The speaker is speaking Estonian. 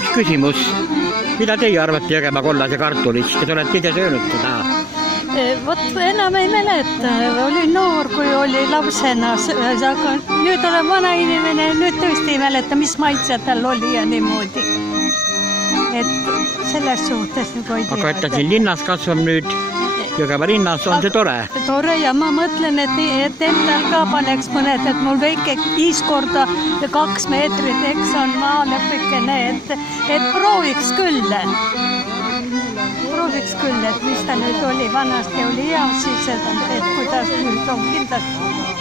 üks küsimus. Mida teie arvate Jõgeva kollase kartulist? Te olete ise söönud seda? Vot enam ei mäleta. Oli noor, kui oli lapsena. Aga nüüd olen vana inimene. Nüüd tõesti ei mäleta, mis maitse tal oli ja niimoodi. Et selles suhtes nagu ei tea. Aga et ta siin linnas kasvab nüüd, Jõgeva linnas, on see tore? Tore ja ma mõtlen, et endal ka paneks mõned, et mul väike 5 korda 2 meetrit, eks on maalõpikene, et prooviks küll. Prooviks küll, et mis ta nüüd oli, vanasti oli hea, siis et kuidas nüüd on kindlasti.